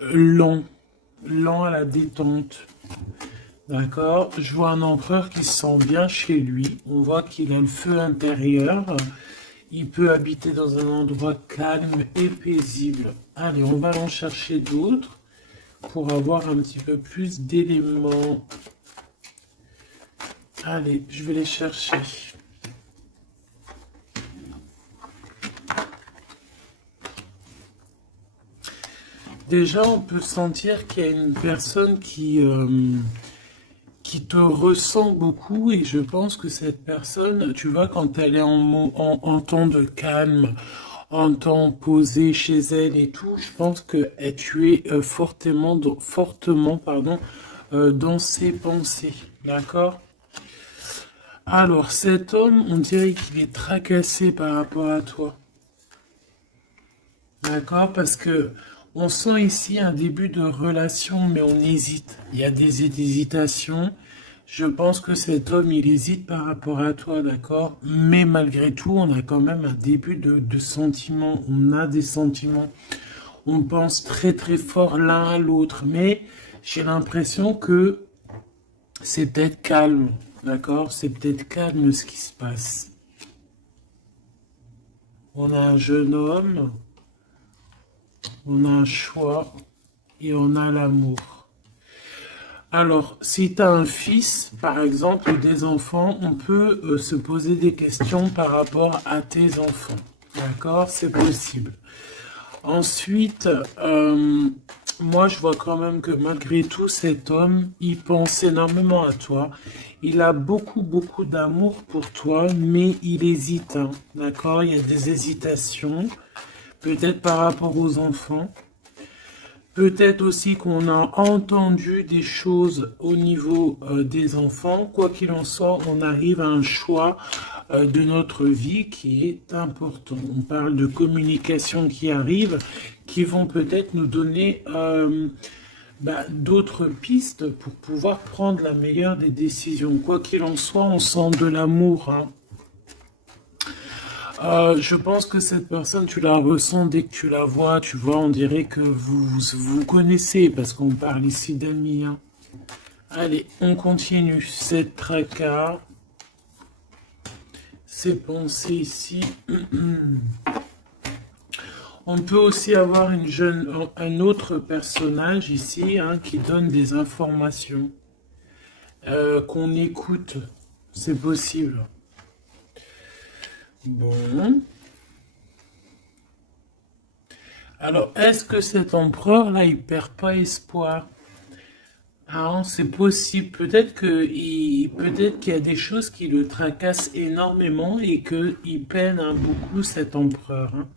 lent, lent à la détente. D'accord? Je vois un empereur qui se sent bien chez lui. On voit qu'il a le feu intérieur. Il peut habiter dans un endroit calme et paisible. Allez, on va en chercher d'autres pour avoir un petit peu plus d'éléments. Allez, je vais les chercher. Déjà, on peut sentir qu'il y a une personne qui te ressent beaucoup et je pense que cette personne, tu vois, quand elle est en temps de calme, en temps posé chez elle et tout, je pense que tu es fortement, pardon, dans ses pensées. D'accord? Alors, cet homme, on dirait qu'il est tracassé par rapport à toi. D'accord? Parce que on sent ici un début de relation, mais on hésite. Il y a des hésitations. Je pense que cet homme, il hésite par rapport à toi, d'accord? Mais malgré tout, on a quand même un début de sentiments. On a des sentiments. On pense très très fort l'un à l'autre. Mais j'ai l'impression que c'est peut-être calme, d'accord? C'est peut-être calme ce qui se passe. On a un jeune homme, on a un choix et on a l'amour. Alors, si tu as un fils, par exemple, ou des enfants, on peut se poser des questions par rapport à tes enfants. D'accord? C'est possible. Ensuite, moi, je vois quand même que malgré tout, cet homme, il pense énormément à toi. Il a beaucoup, beaucoup d'amour pour toi, mais il hésite, hein. D'accord? Il y a des hésitations, peut-être par rapport aux enfants. Peut-être aussi qu'on a entendu des choses au niveau des enfants. Quoi qu'il en soit, on arrive à un choix de notre vie qui est important. On parle de communication qui arrive, qui vont peut-être nous donner d'autres pistes pour pouvoir prendre la meilleure des décisions. Quoi qu'il en soit, on sent de l'amour, hein. Je pense que cette personne, tu la ressens dès que tu la vois, tu vois, on dirait que vous connaissez, parce qu'on parle ici d'amis, hein. Allez, on continue. Cette tracas, ces pensées ici. On peut aussi avoir un autre personnage ici, hein, qui donne des informations, qu'on écoute. C'est possible. Bon. Alors, est-ce que cet empereur-là, il perd pas espoir? Ah, c'est possible. Peut-être qu'il y a des choses qui le tracassent énormément et qu'il peine, hein, beaucoup cet empereur, hein.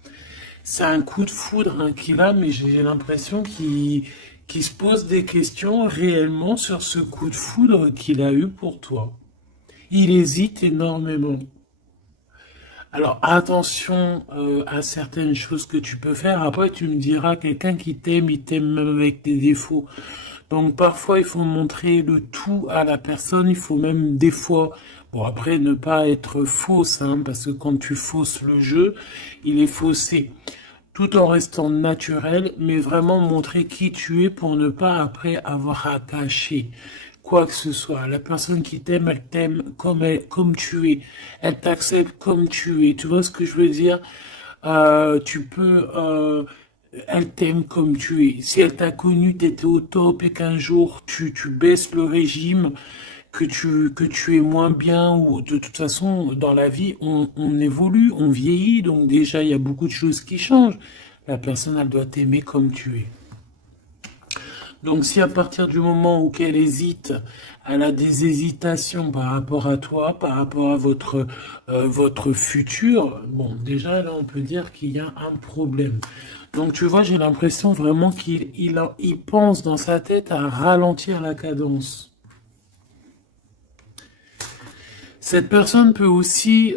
C'est un coup de foudre, hein, qu'il a, mais j'ai l'impression qu'il se pose des questions réellement sur ce coup de foudre qu'il a eu pour toi. Il hésite énormément. Alors attention à certaines choses que tu peux faire. Après, tu me diras, quelqu'un qui t'aime, il t'aime même avec tes défauts. Donc parfois, il faut montrer le tout à la personne. Il faut même des fois, bon après, ne pas être fausse, hein, parce que quand tu fausses le jeu, il est faussé. Tout en restant naturel, mais vraiment montrer qui tu es pour ne pas après avoir à cacher quoi que ce soit. La personne qui t'aime, elle t'aime comme tu es. Elle t'accepte comme tu es. Tu vois ce que je veux dire? Elle t'aime comme tu es. Si elle t'a connu, t'étais au top et qu'un jour tu baisses le régime, que tu es moins bien, ou de toute façon, dans la vie, on évolue, on vieillit, donc déjà, il y a beaucoup de choses qui changent. La personne, elle doit t'aimer comme tu es. Donc si à partir du moment où qu'elle hésite, elle a des hésitations par rapport à toi, par rapport à votre futur, bon, déjà là on peut dire qu'il y a un problème. Donc tu vois, j'ai l'impression vraiment qu'il pense dans sa tête à ralentir la cadence. Cette personne peut aussi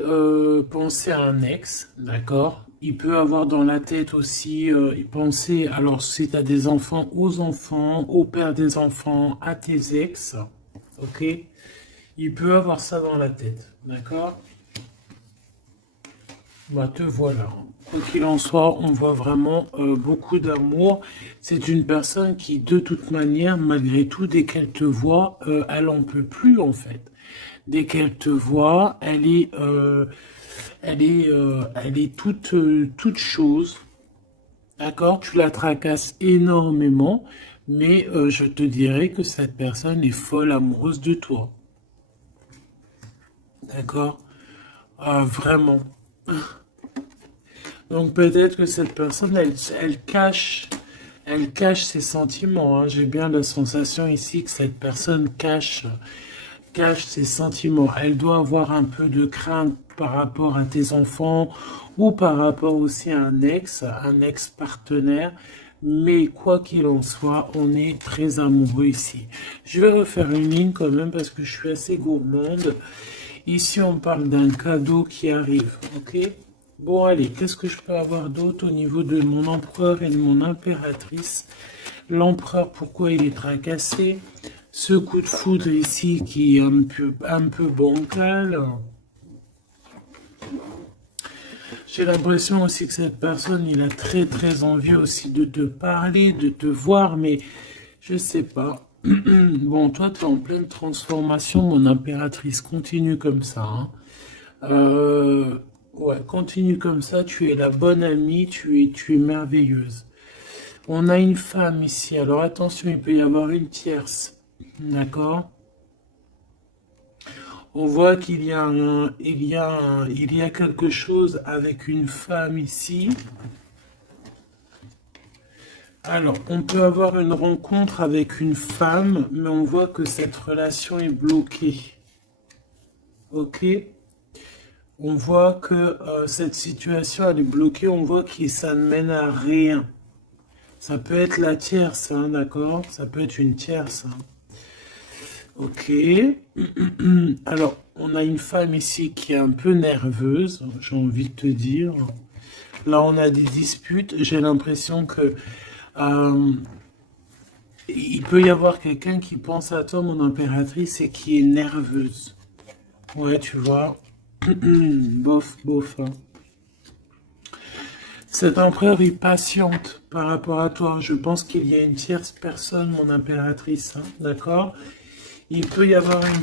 penser à un ex, d'accord? Il peut avoir dans la tête aussi penser, alors si tu as des enfants, aux enfants, au père des enfants, à tes ex, ok? Il peut avoir ça dans la tête, d'accord? Bah te voilà. Quoi qu'il en soit, on voit vraiment beaucoup d'amour. C'est une personne qui, de toute manière, malgré tout, dès qu'elle te voit, elle en peut plus en fait. Dès qu'elle te voit, elle est toute chose. D'accord? Tu la tracasses énormément, mais je te dirais que cette personne est folle amoureuse de toi. D'accord? Vraiment. Donc peut-être que cette personne, elle cache ses sentiments, hein. J'ai bien la sensation ici que cette personne cache ses sentiments. Elle doit avoir un peu de crainte par rapport à tes enfants ou par rapport aussi à un ex-partenaire. Mais quoi qu'il en soit, on est très amoureux ici. Je vais refaire une ligne quand même parce que je suis assez gourmande. Ici, on parle d'un cadeau qui arrive, ok? Bon, allez, qu'est-ce que je peux avoir d'autre au niveau de mon empereur et de mon impératrice? L'empereur, pourquoi il est tracassé? Ce coup de foudre ici qui est un peu bancal. J'ai l'impression aussi que cette personne, il a très très envie aussi de te parler, de te voir, mais je sais pas. Bon, toi, tu es en pleine transformation, mon impératrice. Continue comme ça, hein. Ouais, continue comme ça. Tu es la bonne amie, tu es merveilleuse. On a une femme ici. Alors attention, il peut y avoir une tierce. D'accord? On voit qu'il y a il y a quelque chose avec une femme ici. Alors, on peut avoir une rencontre avec une femme, mais on voit que cette relation est bloquée. Ok? On voit que cette situation, elle est bloquée. On voit que ça ne mène à rien. Ça peut être la tierce, hein, d'accord? Ça peut être une tierce, hein. Ok. Alors, on a une femme ici qui est un peu nerveuse, j'ai envie de te dire. Là, on a des disputes. J'ai l'impression que euh, il peut y avoir quelqu'un qui pense à toi, mon impératrice, et qui est nerveuse. Ouais, tu vois. Bof, bof, hein. Cet empereur est patiente par rapport à toi. Je pense qu'il y a une tierce personne, mon impératrice, hein, d'accord? Il peut y avoir une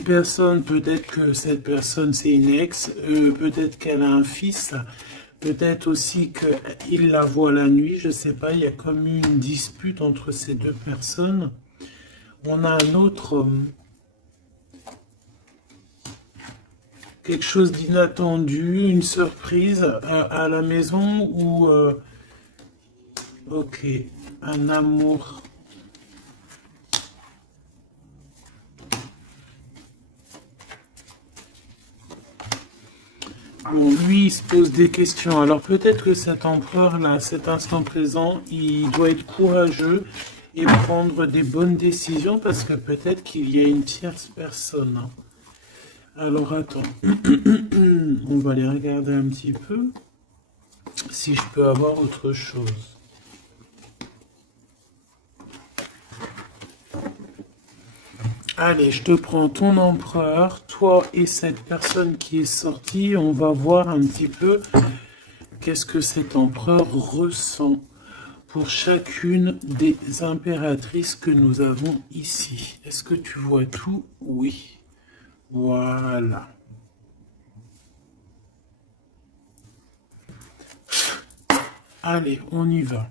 personne, peut-être que cette personne c'est une ex, peut-être qu'elle a un fils, peut-être aussi qu'il la voit la nuit, je sais pas, il y a comme une dispute entre ces deux personnes. On a un autre homme, quelque chose d'inattendu, une surprise à la maison ou ok, un amour. Bon, lui, il se pose des questions. Alors peut-être que cet empereur-là, à cet instant présent, il doit être courageux et prendre des bonnes décisions parce que peut-être qu'il y a une tierce personne, hein. Alors attends, on va aller regarder un petit peu si je peux avoir autre chose. Allez, je te prends ton empereur, toi et cette personne qui est sortie. On va voir un petit peu qu'est-ce que cet empereur ressent pour chacune des impératrices que nous avons ici. Est-ce que tu vois tout? Oui. Voilà. Allez, on y va.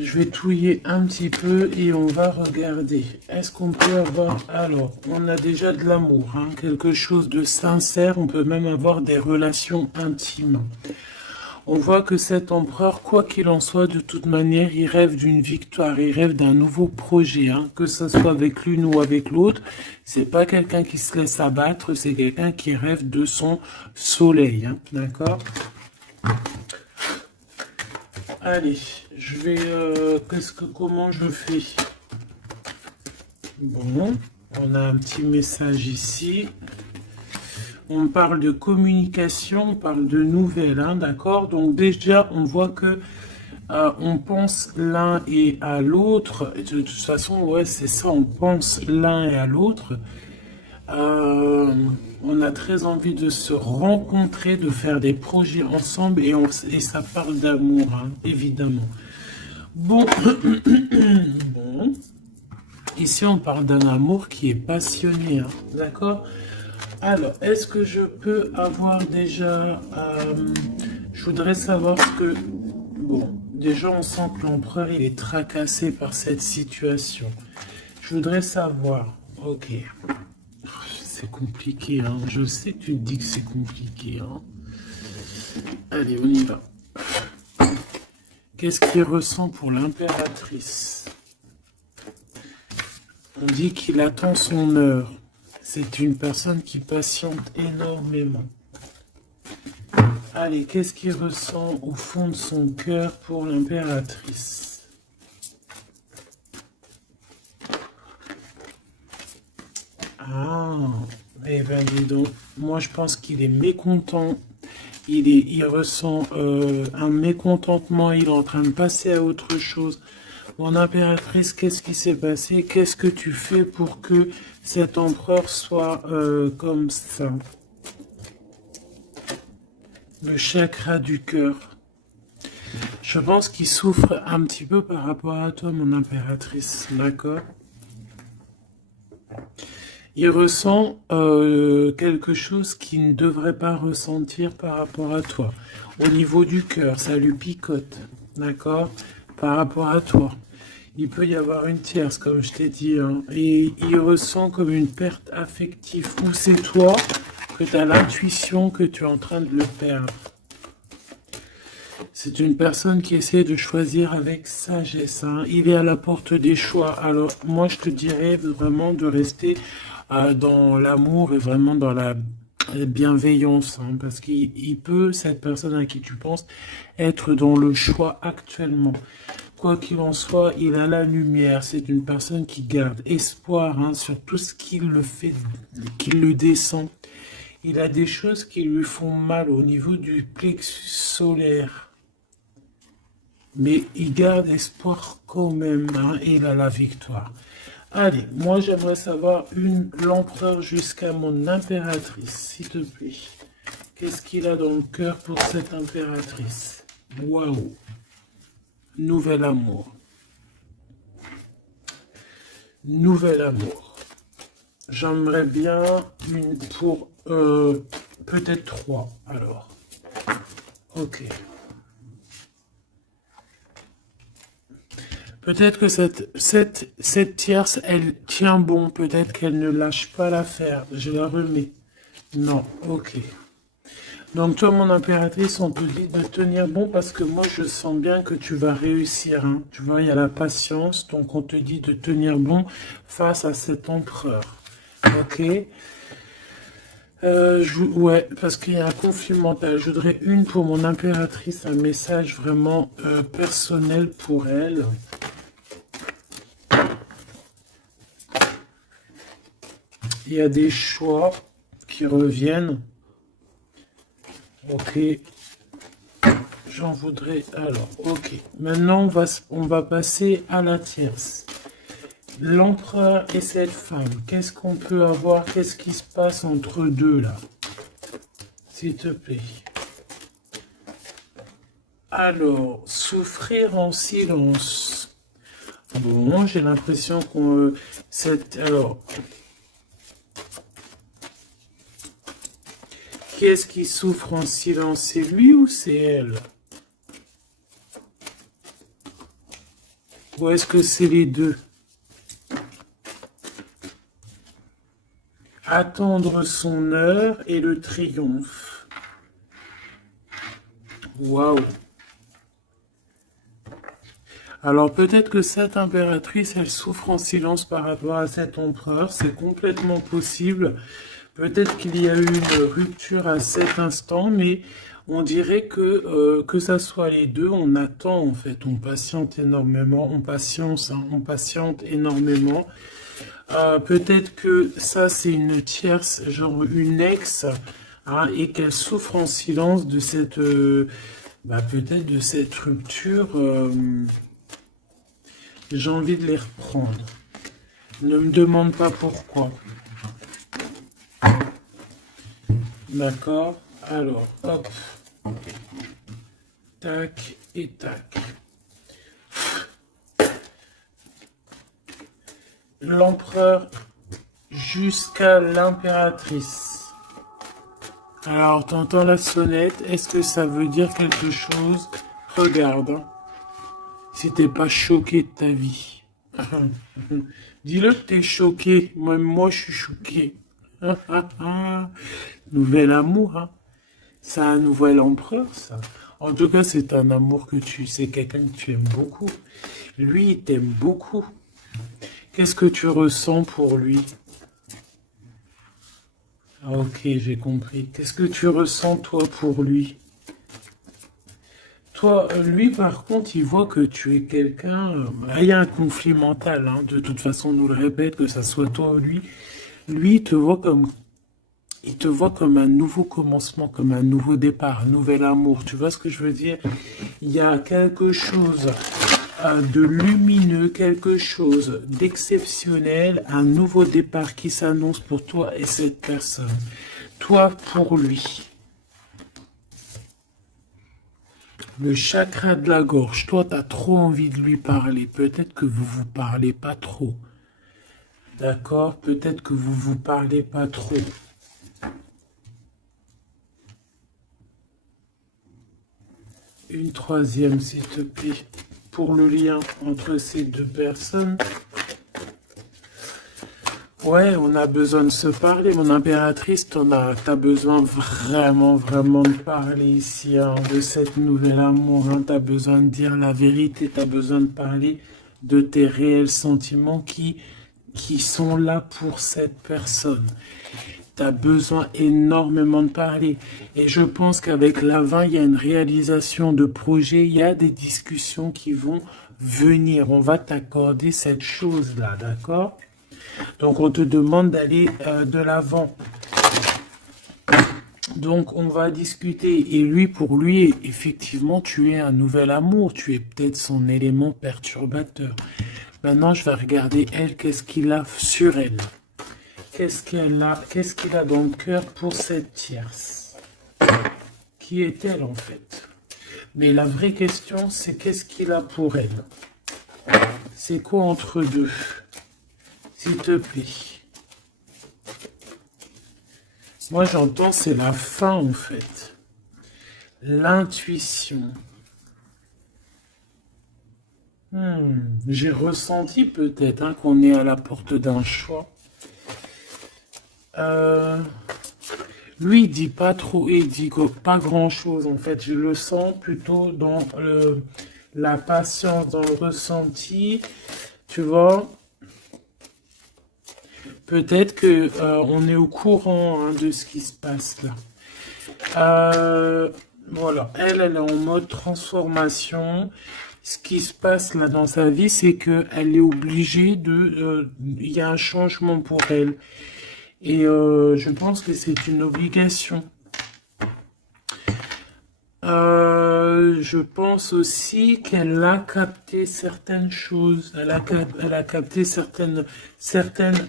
Je vais touiller un petit peu et on va regarder. Est-ce qu'on peut avoir... Alors, on a déjà de l'amour, hein, quelque chose de sincère. On peut même avoir des relations intimes. On voit que cet empereur, quoi qu'il en soit, de toute manière, il rêve d'une victoire. Il rêve d'un nouveau projet, hein, que ce soit avec l'une ou avec l'autre. C'est pas quelqu'un qui se laisse abattre, c'est quelqu'un qui rêve de son soleil, hein, d'accord? Allez, je vais... comment je fais? Bon, on a un petit message ici. On parle de communication, on parle de nouvelles, hein, d'accord? Donc déjà, on voit que on pense l'un et à l'autre. De toute façon, ouais, c'est ça, on pense l'un et à l'autre. On a très envie de se rencontrer, de faire des projets ensemble et ça parle d'amour, hein, évidemment. Bon, bon, ici on parle d'un amour qui est passionné, hein, d'accord? Alors, est-ce que je peux avoir déjà... je voudrais savoir ce que... Bon, déjà on sent que l'empereur il est tracassé par cette situation. Je voudrais savoir... Ok. C'est compliqué, hein. Je sais que tu te dis que c'est compliqué, hein. Allez, on y va. Qu'est-ce qu'il ressent pour l'impératrice? On dit qu'il attend son heure. C'est une personne qui patiente énormément. Allez, qu'est-ce qu'il ressent au fond de son cœur pour l'impératrice? Ah, eh ben dis donc, moi je pense qu'il est mécontent. Il ressent un mécontentement, il est en train de passer à autre chose. Mon impératrice, qu'est-ce qui s'est passé? Qu'est-ce que tu fais pour que cet empereur soit comme ça? Le chakra du cœur. Je pense qu'il souffre un petit peu par rapport à toi, mon impératrice, d'accord? Il ressent quelque chose qu'il ne devrait pas ressentir par rapport à toi. Au niveau du cœur, ça lui picote, d'accord? Par rapport à toi. Il peut y avoir une tierce, comme je t'ai dit, hein, et il ressent comme une perte affective. Ou c'est toi que tu as l'intuition que tu es en train de le perdre. C'est une personne qui essaie de choisir avec sagesse, hein. Il est à la porte des choix. Alors, moi, je te dirais vraiment de rester dans l'amour et vraiment dans la bienveillance, hein, parce qu'il peut, cette personne à qui tu penses, être dans le choix actuellement. Quoi qu'il en soit, il a la lumière. C'est une personne qui garde espoir, hein, sur tout ce qu'il le fait, qu'il le descend. Il a des choses qui lui font mal au niveau du plexus solaire. Mais il garde espoir quand même, hein, et il a la victoire. Allez, moi j'aimerais savoir l'empereur jusqu'à mon impératrice, s'il te plaît. Qu'est-ce qu'il a dans le cœur pour cette impératrice? Waouh! Nouvel amour. Nouvel amour. J'aimerais bien une pour peut-être 3 alors. Ok. Peut-être que cette tierce, elle tient bon. Peut-être qu'elle ne lâche pas l'affaire. Je la remets. Non, ok. Donc toi, mon impératrice, on te dit de tenir bon parce que moi, je sens bien que tu vas réussir, hein. Tu vois, il y a la patience. Donc on te dit de tenir bon face à cet empereur. Ok. Ouais, parce qu'il y a un conflit mental. Je voudrais une pour mon impératrice, un message vraiment personnel pour elle. Il y a des choix qui reviennent. Ok. J'en voudrais... Alors, ok. Maintenant, on va passer à la tierce. L'empereur et cette femme. Qu'est-ce qu'on peut avoir? Qu'est-ce qui se passe entre deux, là? S'il te plaît. Alors, souffrir en silence. Bon, moi, j'ai l'impression qu'on... Alors... Qui est-ce qui souffre en silence? C'est lui ou c'est elle? Ou est-ce que c'est les deux? Attendre son heure et le triomphe. Waouh! Alors peut-être que cette impératrice, elle souffre en silence par rapport à cet empereur. C'est complètement possible. Peut-être qu'il y a eu une rupture à cet instant, mais on dirait que ça soit les deux, on attend en fait, on patiente énormément, on patiente, hein, on patiente énormément. Peut-être que ça c'est une tierce, genre une ex, hein, et qu'elle souffre en silence de cette, peut-être de cette rupture. J'ai envie de les reprendre. Ne me demande pas pourquoi. D'accord? Alors, hop, tac et tac. L'empereur jusqu'à l'impératrice. Alors, t'entends la sonnette, est-ce que ça veut dire quelque chose? Regarde, hein, si t'es pas choqué de ta vie. Dis-le que t'es choqué, même moi je suis choqué. Nouvel amour, hein. C'est un nouvel empereur, ça. En tout cas, c'est un amour c'est quelqu'un que tu aimes beaucoup. Lui, il t'aime beaucoup. Qu'est-ce que tu ressens pour lui? Ah, ok, j'ai compris. Qu'est-ce que tu ressens, toi, pour lui? Toi, lui, par contre, il voit que tu es quelqu'un... il y a un conflit mental, hein. De toute façon, on nous le répète, que ça soit toi ou lui. Lui, il te voit comme un nouveau commencement, comme un nouveau départ, un nouvel amour. Tu vois ce que je veux dire? Il y a quelque chose de lumineux, quelque chose d'exceptionnel, un nouveau départ qui s'annonce pour toi et cette personne. Toi pour lui. Le chakra de la gorge, toi, tu as trop envie de lui parler. Peut-être que vous vous parlez pas trop. D'accord? Peut-être que vous vous parlez pas trop. Une troisième, s'il te plaît, pour le lien entre ces deux personnes. Ouais, on a besoin de se parler, mon impératrice, t'as besoin vraiment, vraiment de parler ici, hein, de cette nouvelle amour, hein, t'as besoin de dire la vérité, t'as besoin de parler de tes réels sentiments qui sont là pour cette personne. Tu as besoin énormément de parler. Et je pense qu'avec l'avant, il y a une réalisation de projet, il y a des discussions qui vont venir. On va t'accorder cette chose-là, d'accord? Donc, on te demande d'aller de l'avant. Donc, on va discuter. Et lui, pour lui, effectivement, tu es un nouvel amour. Tu es peut-être son élément perturbateur. Maintenant, je vais regarder elle, qu'est-ce qu'il a sur elle. Qu'est-ce qu'il a dans le cœur pour cette tierce? Qui est-elle en fait? Mais la vraie question, c'est qu'est-ce qu'il a pour elle? C'est quoi entre deux? S'il te plaît. Moi, j'entends, c'est la fin en fait. L'intuition. J'ai ressenti peut-être hein, qu'on est à la porte d'un choix. Lui, il dit pas trop, il dit pas grand-chose en fait. Je le sens plutôt dans la patience, dans le ressenti. Tu vois, peut-être que on est au courant hein, de ce qui se passe là. Voilà, elle est en mode transformation. Ce qui se passe là dans sa vie, c'est qu'elle est obligée de... Il y a un changement pour elle. Et je pense que c'est une obligation. Je pense aussi qu'elle a capté certaines choses. Elle a capté certaines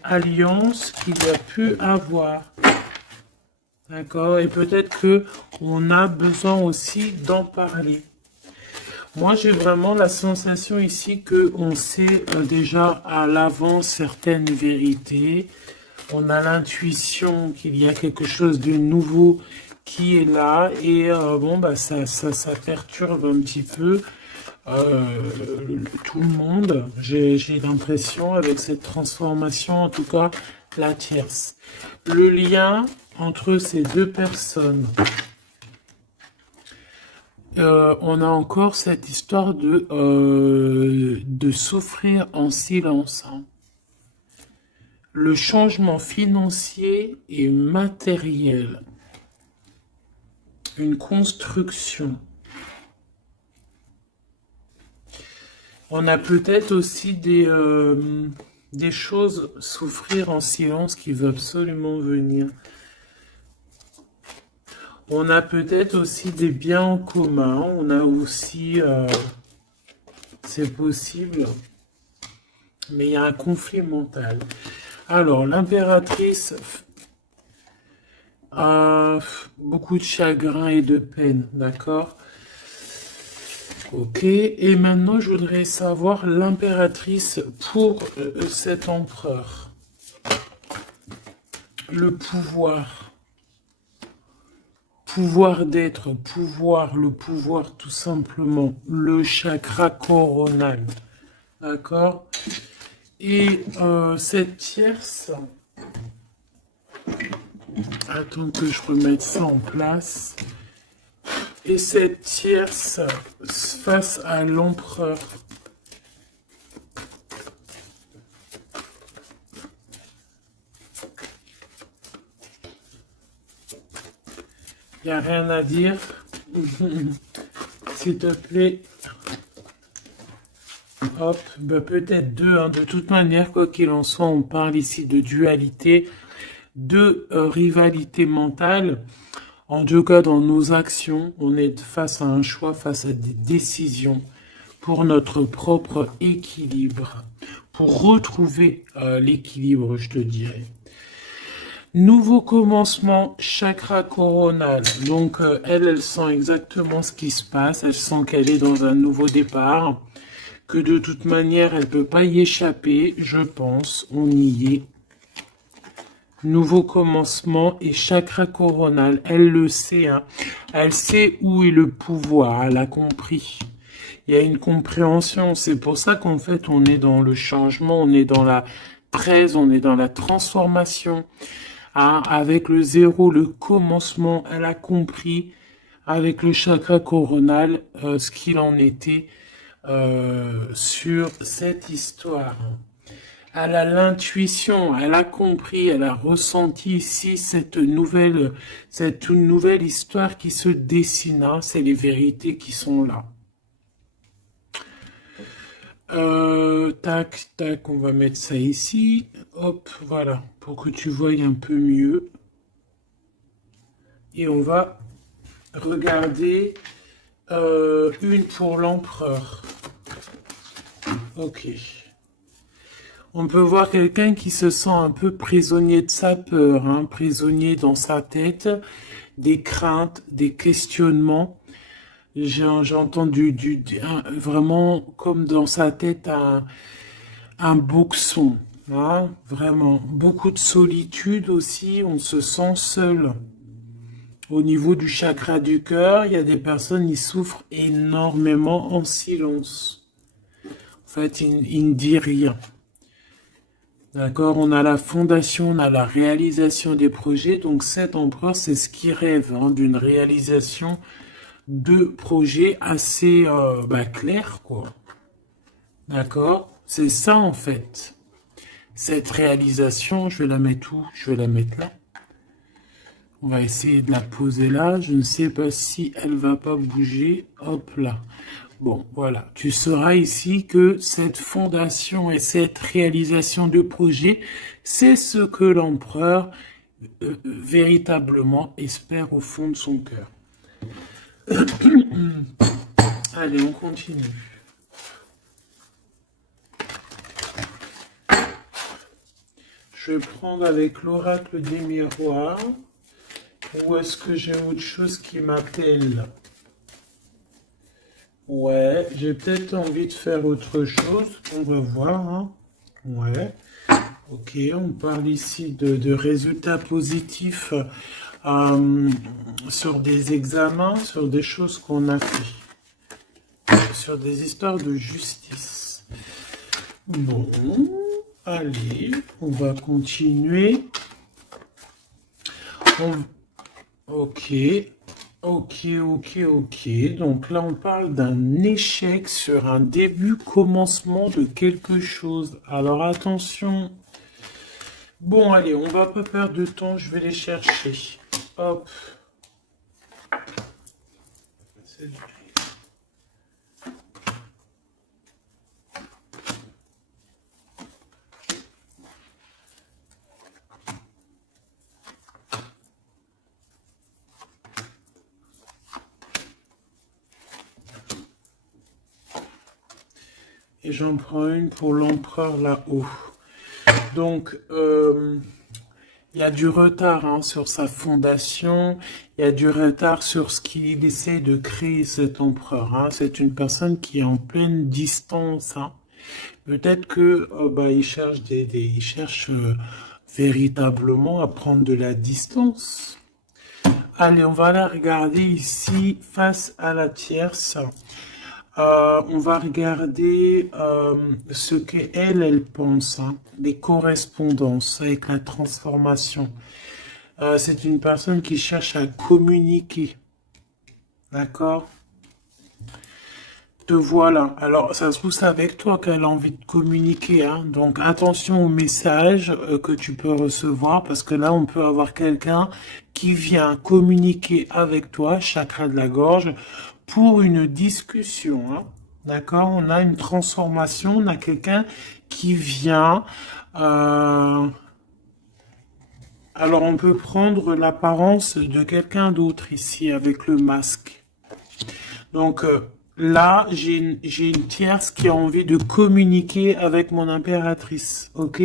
alliances qu'il a pu avoir. D'accord? Et peut-être que on a besoin aussi d'en parler. Moi, j'ai vraiment la sensation ici que on sait déjà à l'avance certaines vérités. On a l'intuition qu'il y a quelque chose de nouveau qui est là et bon bah ça perturbe un petit peu tout le monde. J'ai l'impression avec cette transformation, en tout cas la tierce. Le lien entre ces deux personnes. On a encore cette histoire de souffrir en silence. Hein. Le changement financier et matériel. Une construction. On a peut-être aussi des choses souffrir en silence qui veulent absolument venir. On a peut-être aussi des biens en commun. On a aussi... c'est possible. Mais il y a un conflit mental. Alors, l'impératrice... Beaucoup de chagrin et de peine, d'accord? Ok, et maintenant je voudrais savoir l'impératrice pour cet empereur. Le pouvoir, pouvoir d'être, pouvoir, le pouvoir tout simplement, le chakra coronal, d'accord? Et cette tierce, attends que je remette ça en place. Et cette tierce face à l'empereur. Il n'y a rien à dire. S'il te plaît. Hop, bah peut-être deux, hein. De toute manière, quoi qu'il en soit, on parle ici de dualité, de rivalité mentale. En tout cas, dans nos actions, on est face à un choix, face à des décisions pour notre propre équilibre, pour retrouver l'équilibre, je te dirais. Nouveau commencement, chakra coronal. Donc, elle sent exactement ce qui se passe. Elle sent qu'elle est dans un nouveau départ, que de toute manière, elle peut pas y échapper, je pense. On y est. Nouveau commencement et chakra coronal. Elle le sait, hein. Elle sait où est le pouvoir. Elle a compris. Il y a une compréhension. C'est pour ça qu'en fait, on est dans le changement, on est dans la 13, on est dans la transformation. Ah, avec le zéro, le commencement, elle a compris avec le chakra coronal ce qu'il en était sur cette histoire. Elle a l'intuition, elle a compris, elle a ressenti ici cette nouvelle histoire qui se dessine. Hein. C'est les vérités qui sont là. Tac, tac, on va mettre ça ici. Hop, voilà, pour que tu voyes un peu mieux. Et on va regarder une pour l'empereur. Ok. On peut voir quelqu'un qui se sent un peu prisonnier de sa peur, hein, prisonnier dans sa tête, des craintes, des questionnements. J'ai entendu vraiment comme dans sa tête un boxon, hein, vraiment. Beaucoup de solitude aussi, on se sent seul. Au niveau du chakra du cœur, il y a des personnes qui souffrent énormément en silence. En fait, ils ne disent rien. D'accord, on a la fondation, on a la réalisation des projets. Donc cet empereur, c'est ce qui rêve hein, d'une réalisation de projets assez clairs, quoi. D'accord, c'est ça en fait. Cette réalisation, je vais la mettre où? Je vais la mettre là. On va essayer de la poser là. Je ne sais pas si elle va pas bouger. Hop là. Bon, voilà. Tu sauras ici que cette fondation et cette réalisation de projet, c'est ce que l'empereur véritablement espère au fond de son cœur. Allez, on continue. Je vais prendre avec l'oracle des miroirs. Ou est-ce que j'ai autre chose qui m'appelle? Ouais, j'ai peut-être envie de faire autre chose. On va voir. Hein. Ouais. Ok, on parle ici de résultats positifs sur des examens, sur des choses qu'on a fait, sur des histoires de justice. Bon, allez, on va continuer. Ok, ok. Donc là, on parle d'un échec sur un début, commencement de quelque chose. Alors attention. Bon, allez, on va pas perdre de temps, je vais les chercher. Hop. Et j'en prends une pour l'empereur là-haut. Donc, Il y a du retard hein, sur sa fondation, il y a du retard sur ce qu'il essaie de créer cet empereur. Hein. C'est une personne qui est en pleine distance. Hein. Peut-être que bah, il cherche il cherche véritablement à prendre de la distance. Allez, on va la regarder ici face à la tierce. On va regarder ce qu'elle, elle pense, hein, les correspondances avec la transformation. C'est une personne qui cherche à communiquer, d'accord? Te voilà. Alors, ça se trouve, c'est avec toi qu'elle a envie de communiquer, hein. Donc, attention aux messages que tu peux recevoir, parce que là, on peut avoir quelqu'un qui vient communiquer avec toi, chakra de la gorge, pour une discussion, hein. D'accord? On a une transformation, on a quelqu'un qui vient. Alors, on peut prendre l'apparence de quelqu'un d'autre ici avec le masque. Donc là, j'ai une tierce qui a envie de communiquer avec mon impératrice, ok?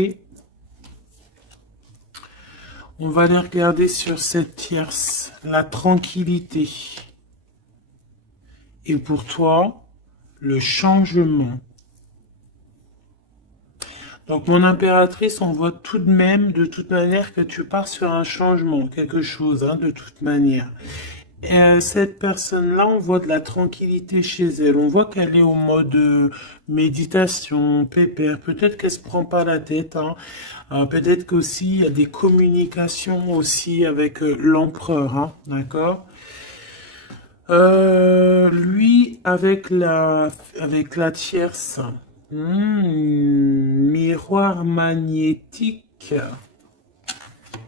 On va aller regarder sur cette tierce, la tranquillité. Et pour toi, le changement. Donc mon impératrice, on voit tout de même, de toute manière, que tu pars sur un changement, quelque chose, hein, de toute manière. Cette personne-là, on voit de la tranquillité chez elle. On voit qu'elle est au mode méditation, pépère. Peut-être qu'elle se prend pas la tête. Hein. Peut-être qu'aussi il y a des communications aussi avec l'empereur. Hein, d'accord. Lui avec la tierce. Miroir magnétique.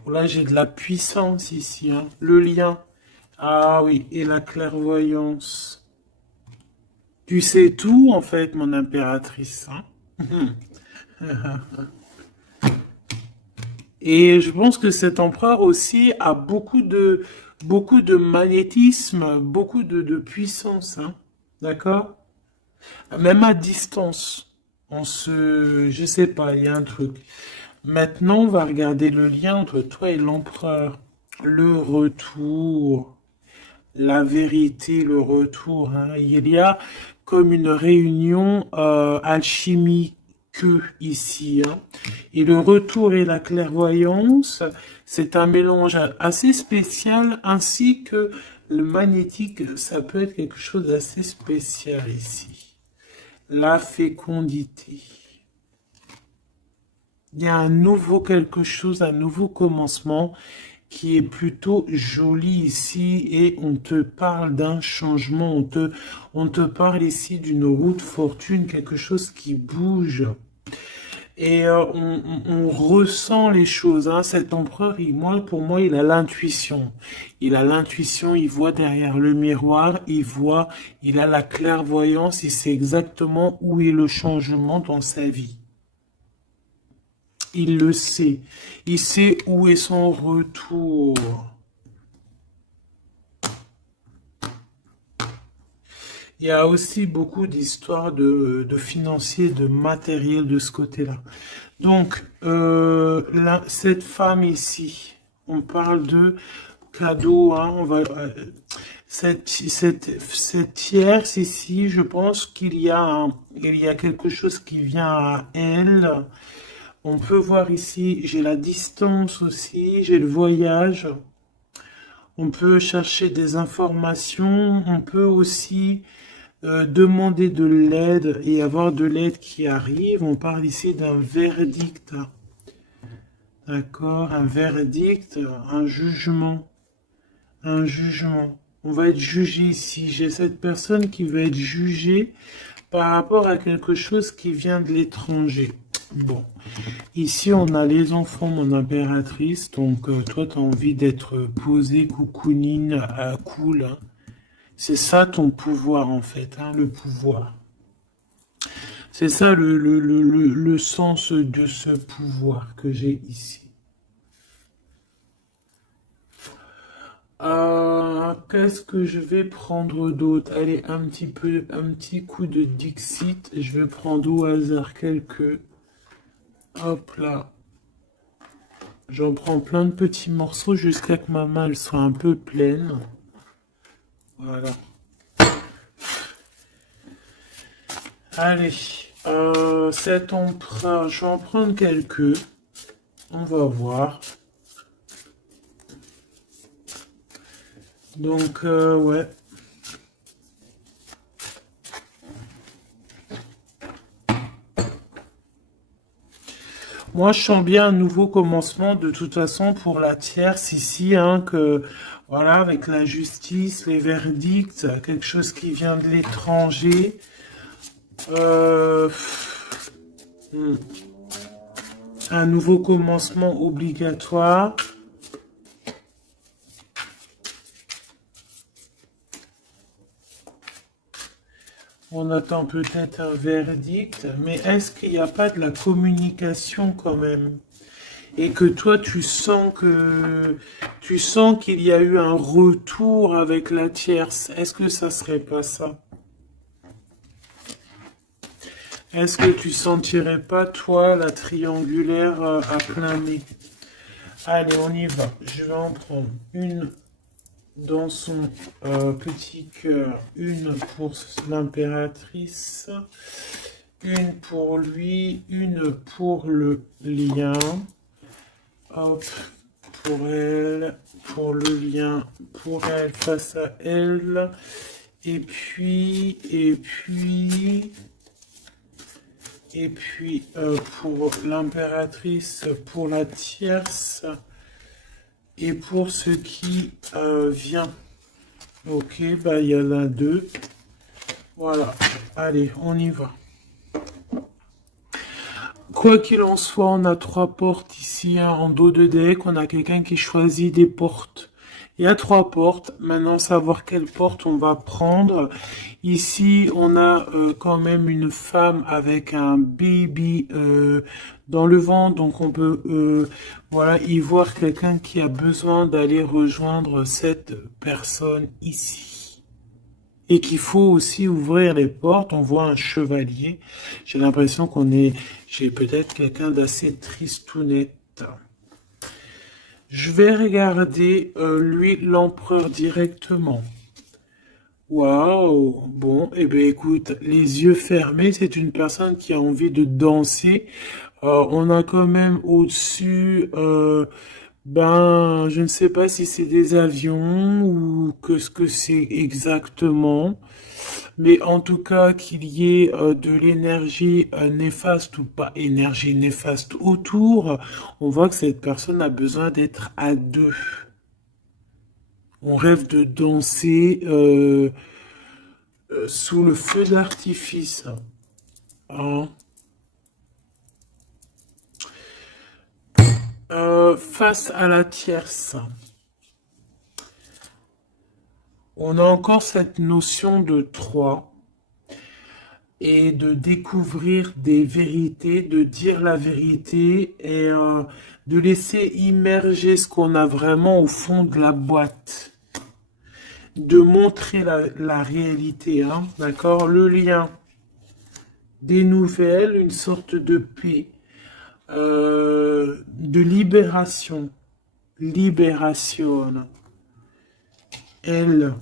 Là, j'ai de la puissance ici. Hein. Le lien. Ah oui, et la clairvoyance. Tu sais tout, en fait, mon impératrice. Hein. Et je pense que cet empereur aussi a beaucoup de magnétisme, beaucoup de puissance. Hein. D'accord? Même à distance. Je sais pas, il y a un truc. Maintenant, on va regarder le lien entre toi et l'empereur. Le retour. La vérité, le retour. Hein. Il y a comme une réunion alchimique ici. Hein. Et le retour et la clairvoyance, c'est un mélange assez spécial, ainsi que le magnétique, ça peut être quelque chose d'assez spécial ici. La fécondité. Il y a un nouveau quelque chose, un nouveau commencement qui est plutôt joli ici et on te parle d'un changement, on te parle ici d'une route fortune, quelque chose qui bouge. Et on ressent les choses. Hein. Cet empereur, pour moi, il a l'intuition. Il a l'intuition, il voit derrière le miroir, il a la clairvoyance, il sait exactement où est le changement dans sa vie. Il le sait. Il sait où est son retour. Il y a aussi beaucoup d'histoires de financiers, de matériel de ce côté-là. Donc, cette femme ici, on parle de cadeau. Hein, cette tierce ici, je pense qu'il y a quelque chose qui vient à elle. On peut voir ici, j'ai la distance aussi, j'ai le voyage. On peut chercher des informations. On peut aussi demander de l'aide et avoir de l'aide qui arrive. On parle ici d'un verdict. D'accord, un verdict, un jugement. Un jugement. On va être jugé ici. J'ai cette personne qui va être jugée par rapport à quelque chose qui vient de l'étranger. Bon, ici on a les enfants, mon impératrice, donc toi tu as envie d'être posée, coucounine, cool. Hein. C'est ça ton pouvoir en fait, hein, le pouvoir. C'est ça le sens de ce pouvoir que j'ai ici. Qu'est-ce que je vais prendre d'autre? Allez, un petit coup de Dixit. Je vais prendre au hasard quelques. Hop là. J'en prends plein de petits morceaux jusqu'à que ma main elle soit un peu pleine. Voilà. Allez, cet emprunt, je vais en prendre quelques. On va voir. Donc, ouais. Moi, je sens bien un nouveau commencement de toute façon pour la tierce ici, hein, que voilà, avec la justice, les verdicts, quelque chose qui vient de l'étranger. Euh, hmm, un nouveau commencement obligatoire. On attend peut-être un verdict, mais est-ce qu'il n'y a pas de la communication quand même? Et que toi tu sens qu'il y a eu un retour avec la tierce. Est-ce que ça serait pas ça? Est-ce que tu sentirais pas toi la triangulaire à plein nez? Allez, on y va. Je vais en prendre une dans son petit cœur, une pour l'impératrice, une pour lui, une pour le lien. Hop, pour elle, pour le lien, pour elle, face à elle. Et puis, pour l'impératrice, pour la tierce, et pour ce qui vient. Ok, bah il y en a deux. Voilà, allez, on y va. Quoi qu'il en soit, on a trois portes ici, hein, en dos de deck. On a quelqu'un qui choisit des portes. Il y a trois portes. Maintenant, savoir quelle porte on va prendre. Ici, on a quand même une femme avec un baby dans le ventre. Donc, on peut voilà, y voir quelqu'un qui a besoin d'aller rejoindre cette personne ici. Et qu'il faut aussi ouvrir les portes. On voit un chevalier. J'ai l'impression j'ai peut-être quelqu'un d'assez tristounette. Je vais regarder, lui, l'empereur directement. Waouh! Bon, eh bien écoute, les yeux fermés, c'est une personne qui a envie de danser. On a quand même au-dessus, ben, je ne sais pas si c'est des avions ou que ce que c'est exactement. Mais en tout cas, qu'il y ait de l'énergie néfaste ou pas énergie néfaste autour, on voit que cette personne a besoin d'être à deux. On rêve de danser sous le feu d'artifice. Hein. Face à la tierce, on a encore cette notion de 3 et de découvrir des vérités, de dire la vérité et de laisser immerger ce qu'on a vraiment au fond de la boîte. De montrer la réalité, hein, d'accord? Le lien, des nouvelles, une sorte de paix, de libération, libération. Elle.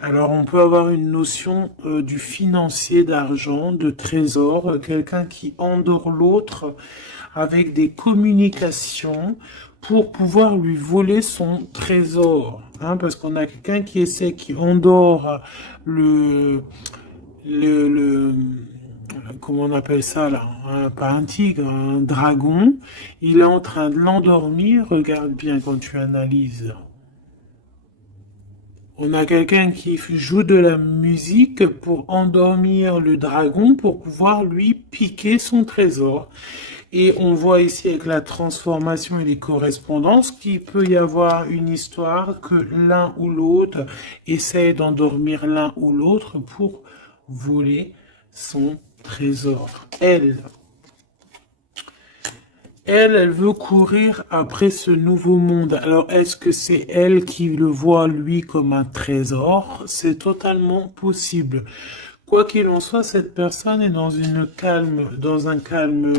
Alors on peut avoir une notion du financier, d'argent, de trésor, quelqu'un qui endort l'autre avec des communications pour pouvoir lui voler son trésor. Hein, parce qu'on a quelqu'un qui essaie, qui endort le comment on appelle ça là, hein, pas un tigre, un dragon. Il est en train de l'endormir. Regarde bien quand tu analyses. On a quelqu'un qui joue de la musique pour endormir le dragon pour pouvoir lui piquer son trésor. Et on voit ici avec la transformation et les correspondances qu'il peut y avoir une histoire que l'un ou l'autre essaie d'endormir l'un ou l'autre pour voler son trésor. Elle veut courir après ce nouveau monde. Alors, est-ce que c'est elle qui le voit, lui, comme un trésor? C'est totalement possible. Quoi qu'il en soit, cette personne est dans un calme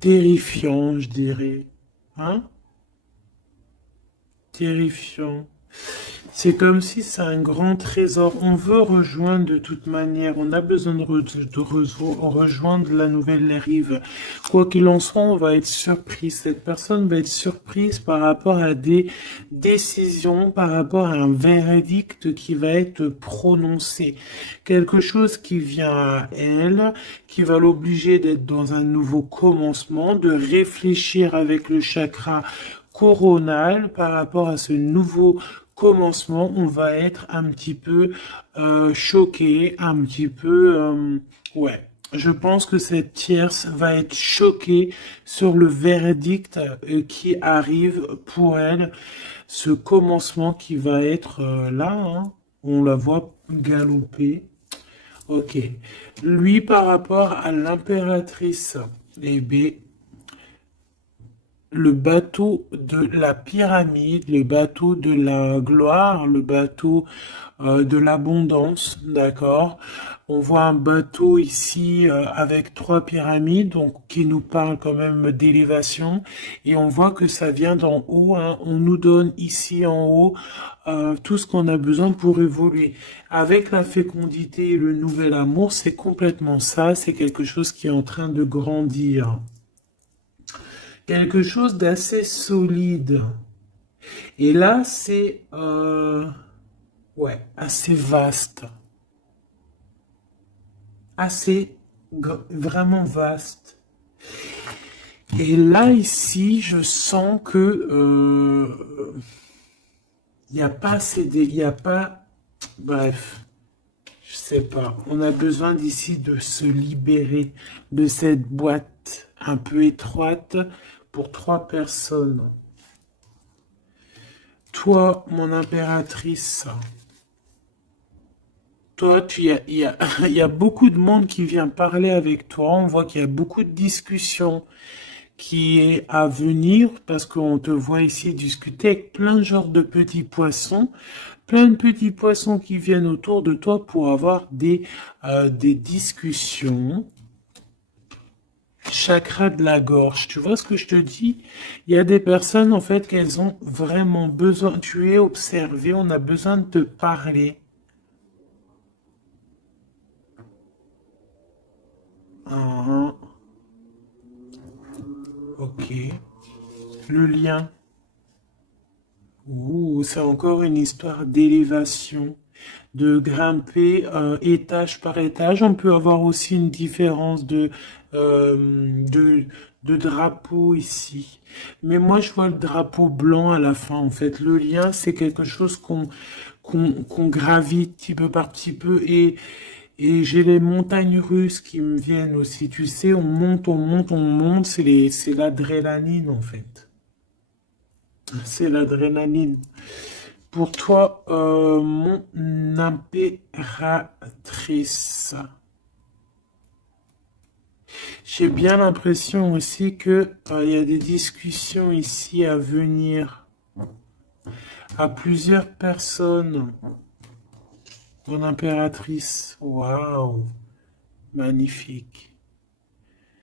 terrifiant, je dirais. Hein? Terrifiant. C'est comme si c'est un grand trésor. On veut rejoindre de toute manière. On a besoin rejoindre la nouvelle rive. Quoi qu'il en soit, on va être surpris. Cette personne va être surprise par rapport à des décisions, par rapport à un verdict qui va être prononcé. Quelque chose qui vient à elle, qui va l'obliger d'être dans un nouveau commencement, de réfléchir avec le chakra coronal par rapport à ce nouveau commencement. On va être un petit peu choqué, un petit peu ouais. Je pense que cette tierce va être choquée sur le verdict qui arrive pour elle, ce commencement qui va être là, hein. On la voit galoper. Ok. Lui, par rapport à l'impératrice, eh bien, le bateau de la pyramide, le bateau de la gloire, le bateau de l'abondance, d'accord? On voit un bateau ici avec trois pyramides, donc qui nous parle quand même d'élévation, et on voit que ça vient d'en haut, hein. On nous donne ici en haut tout ce qu'on a besoin pour évoluer. Avec la fécondité et le nouvel amour, c'est complètement ça, c'est quelque chose qui est en train de grandir. Quelque chose d'assez solide. Et là, c'est ouais, assez vaste. Assez vraiment vaste. Et là, ici, je sens que il n'y a pas assez de, il n'y a pas, bref, je sais pas. On a besoin d'ici de se libérer de cette boîte un peu étroite pour trois personnes. Toi, mon impératrice, toi, il y a beaucoup de monde qui vient parler avec toi. On voit qu'il y a beaucoup de discussions qui est à venir parce qu'on te voit ici discuter avec plein de genres de petits poissons. Plein de petits poissons qui viennent autour de toi pour avoir des discussions. Chakra de la gorge, tu vois ce que je te dis? Il y a des personnes, en fait, qu'elles ont vraiment besoin. Tu es observé, on a besoin de te parler. Ah, ok. Le lien. Ouh, c'est encore une histoire d'élévation, de grimper étage par étage. On peut avoir aussi une différence de drapeau ici. Mais moi, je vois le drapeau blanc à la fin. En fait, le lien, c'est quelque chose qu'on gravite petit peu par petit peu. Et j'ai les montagnes russes qui me viennent aussi. Tu sais, on monte, on monte, on monte. C'est l'adrénaline, en fait. C'est l'adrénaline. Pour toi, mon impératrice, j'ai bien l'impression aussi que il y a des discussions ici à venir à plusieurs personnes. Mon impératrice, waouh, magnifique.